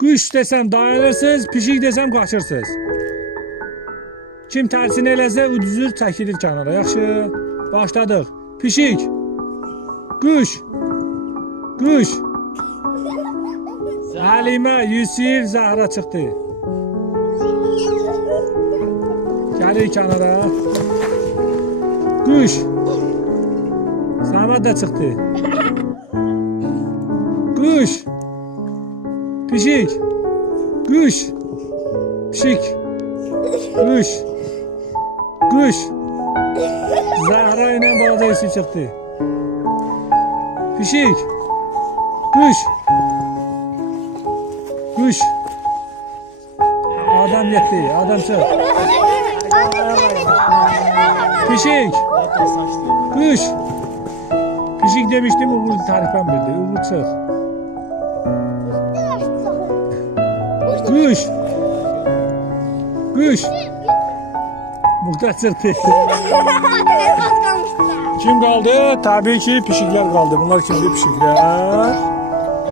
Kuş desem dayanırsınız, pişik desem qaçırsınız. Kim tərsini eləsə ucuzur çəkilir kənara. Yaxşı. Başladıq. Pişik. Kuş. Kuş. Halimə, Yusif, Zahra çıxdı. Gəlir kənara. Kuş. Səməd də çıxdı. Kuş. Pişik. Kuş. Pişik. Kuş. Kuş. Zahra ile balaca Yusuf çıktı. Pişik. Kuş. Kuş. Adam yetti. Adam çık. Pişik. Kuş. Pişik demiştim, Uğur tarifem bildi. Uğur çık. Kuş. Kuş. Muhtar çıktı. Kim kaldı? Tabii ki pişikler kaldı. Bunlar kimdi pişikler?